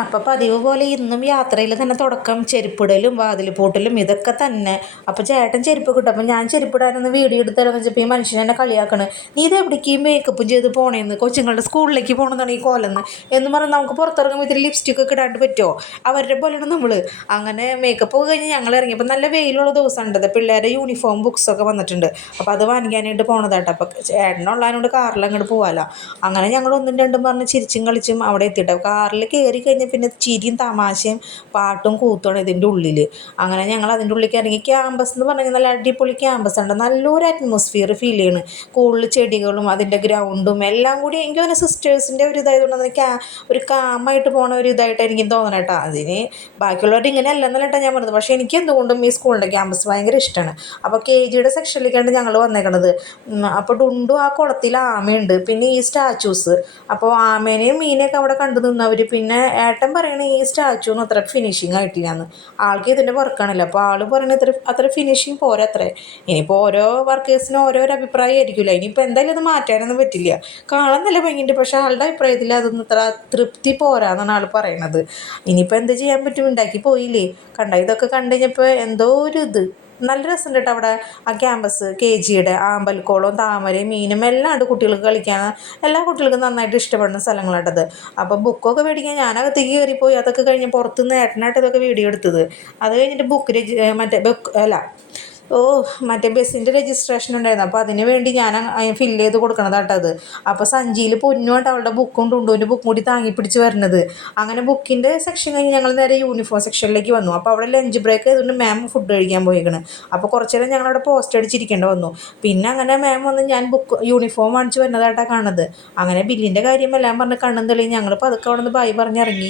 അപ്പോൾ പതിവ് പോലെ ഇന്നും യാത്രയിൽ തന്നെ തുടക്കം ചെരുപ്പിടലും വാതിൽ പൂട്ടലും ഇതൊക്കെ തന്നെ. അപ്പോൾ ചേട്ടൻ ചെരുപ്പ് കിട്ടും. അപ്പോൾ ഞാൻ ചെരുപ്പിടാനൊന്ന് വീഡിയോ എടുത്തരാന്ന് വെച്ചപ്പോൾ ഈ മനുഷ്യൻ എന്നെ കളിയാക്കണ്, നീ ഇത് എവിടേക്ക് മേക്കപ്പും ചെയ്ത് പോണേന്ന്, കൊച്ചുങ്ങളുടെ സ്കൂളിലേക്ക് പോകണമെന്നാണ് ഈ കോലെന്ന് എന്ന് പറഞ്ഞാൽ നമുക്ക് പുറത്തിറങ്ങുമ്പോൾ ഇത്തിരി ലിപ്സ്റ്റിക് ഒക്കെ ഇടാണ്ട് പറ്റുമോ? അവരുടെ പോലെയാണ് നമ്മൾ. അങ്ങനെ മേക്കപ്പ് ഒക്കെ കഴിഞ്ഞ് ഞങ്ങൾ ഇറങ്ങിയപ്പോൾ നല്ല വെയിലുള്ള ദിവസം ഉണ്ടത്. പിള്ളേരുടെ യൂണിഫോം ബുക്സൊക്കെ വന്നിട്ടുണ്ട്. അപ്പോൾ അത് വാങ്ങിക്കാനായിട്ട് പോണതാട്ടോ. അപ്പോൾ ചേട്ടനുള്ളതിനോട് കാറിൽ അങ്ങോട്ട് പോകാമല്ലോ. അങ്ങനെ ഞങ്ങൾ ഒന്നും രണ്ടും പറഞ്ഞ് ചിരിച്ചും കളിച്ചും അവിടെ എത്തിയിട്ട് കാറിൽ കയറി കഴിഞ്ഞാൽ പിന്നെ ചിരിയും തമാശയും പാട്ടും കൂത്തുമാണ് ഇതിൻ്റെ ഉള്ളിൽ. അങ്ങനെ ഞങ്ങൾ അതിൻ്റെ ഉള്ളിലേക്ക് ഇറങ്ങി. ക്യാമ്പസ് എന്ന് പറഞ്ഞാൽ നല്ല അടിപൊളി ക്യാമ്പസ് ഉണ്ട്. നല്ലൊരു അറ്റ്മോസ്ഫിയർ ഫീൽ ചെയ്യണ്. കൂടുതൽ ചെടികളും അതിൻ്റെ ഗ്രൗണ്ടും എല്ലാം കൂടി എനിക്ക് തോന്നുന്നു സിസ്റ്റേഴ്സിൻ്റെ ഒരു ഇതായതുകൊണ്ട് ഒരു കാമായിട്ട് പോണ ഒരു ഇതായിട്ട് എനിക്ക് തോന്നണം കേട്ടോ. അതിന് ബാക്കിയുള്ളവർ ഇങ്ങനെ അല്ലെന്നല്ല കേട്ടോ ഞാൻ പറഞ്ഞത്. പക്ഷേ എനിക്ക് എന്തുകൊണ്ടും ഈ സ്കൂളിൻ്റെ ക്യാമ്പസ് ഭയങ്കര ഇഷ്ടമാണ്. അപ്പോൾ KGയുടെ സെക്ഷനിലേക്കാണ് ഞങ്ങൾ വന്നേക്കണത്. അപ്പോൾ ഡുണ്ടു ആ കുളത്തിൽ ആമയുണ്ട്, പിന്നെ ഈ സ്റ്റാച്യൂസ്. അപ്പോൾ ആമേനെയും മീനെയൊക്കെ അവിടെ കണ്ടു നിന്നവർ. പിന്നെ ഏട്ടൻ പറയണ ഈ സ്റ്റാച്യൂന്ന് അത്ര ഫിനിഷിങ് ആയിട്ടില്ലാന്ന്. ആൾക്ക് ഇതിൻ്റെ വർക്കാണല്ലോ. അപ്പോൾ ആൾ പറയണ അത്ര ഫിനിഷിങ് പോരാ അത്രേ. ഇനിയിപ്പോൾ ഓരോ വർക്കേഴ്സിനും ഓരോരോ അഭിപ്രായം ആയിരിക്കില്ല. ഇനിയിപ്പോൾ എന്തായാലും അത് മാറ്റാനൊന്നും പറ്റില്ല. കാണാൻ നല്ല ഭംഗിയുണ്ട്, പക്ഷേ ആളുടെ അഭിപ്രായത്തിൽ അതൊന്നും അത്ര തൃപ്തി പോരാന്നാണ് ആൾ പറയണത്. ഇനിയിപ്പോൾ എന്ത് ചെയ്യാൻ പറ്റും, ഉണ്ടാക്കി പോയില്ലേ. ഇതൊക്കെ കണ്ടു കഴിഞ്ഞപ്പോൾ എന്തോ ഒരു ഇത് നല്ല രസമുണ്ട് കേട്ടോ. അവിടെ ആ ക്യാമ്പസ് KGയുടെ ആമ്പൽക്കോളവും താമരയും മീനും എല്ലാം ഉണ്ട്. കുട്ടികൾക്ക് കളിക്കാൻ എല്ലാ കുട്ടികൾക്കും നന്നായിട്ട് ഇഷ്ടപ്പെടുന്ന സ്ഥലങ്ങളാട്ടത്. അപ്പോൾ ബുക്കൊക്കെ മേടിക്കാൻ ഞാനകത്തേക്ക് കയറിപ്പോയി. അതൊക്കെ കഴിഞ്ഞ് പുറത്തുനിന്ന് ഏട്ടനായിട്ട് ഇതൊക്കെ വീഡിയോ എടുത്തത്. അത് കഴിഞ്ഞിട്ട് മറ്റേ ബസ്സിൻ്റെ രജിസ്ട്രേഷൻ ഉണ്ടായിരുന്നു. അപ്പോൾ അതിന് വേണ്ടി ഞാൻ ഫില്ല് ചെയ്ത് കൊടുക്കണതാട്ടോ അത്. അപ്പോൾ സഞ്ചിയിൽ പൊന്നുമായിട്ട് അവളുടെ ബുക്കും ടുണ്ടുവിൻ്റെ ബുക്കും കൂടി താങ്ങി പിടിച്ച് വരുന്നത്. അങ്ങനെ ബുക്കിൻ്റെ സെക്ഷൻ കഴിഞ്ഞ് ഞങ്ങൾ നേരെ യൂണിഫോം സെക്ഷനിലേക്ക് വന്നു. അപ്പോൾ അവിടെ ലഞ്ച് ബ്രേക്ക് ആയതുകൊണ്ട് മാം ഫുഡ് കഴിക്കാൻ പോയേക്കണ്. അപ്പോൾ കുറച്ച് നേരം ഞങ്ങളവിടെ പോസ്റ്റ് അടിച്ചിരിക്കേണ്ടി വന്നു. പിന്നെ അങ്ങനെ മാം വന്ന് ഞാൻ യൂണിഫോം വാങ്ങിച്ച് വരുന്നതായിട്ടാണ് കാണുന്നത്. അങ്ങനെ ബില്ലിൻ്റെ കാര്യം എല്ലാം പറഞ്ഞ് കണ്ണും തെളിയും ഞങ്ങൾ പതുക്കെ അവിടെ നിന്ന് ബൈ പറഞ്ഞിറങ്ങി.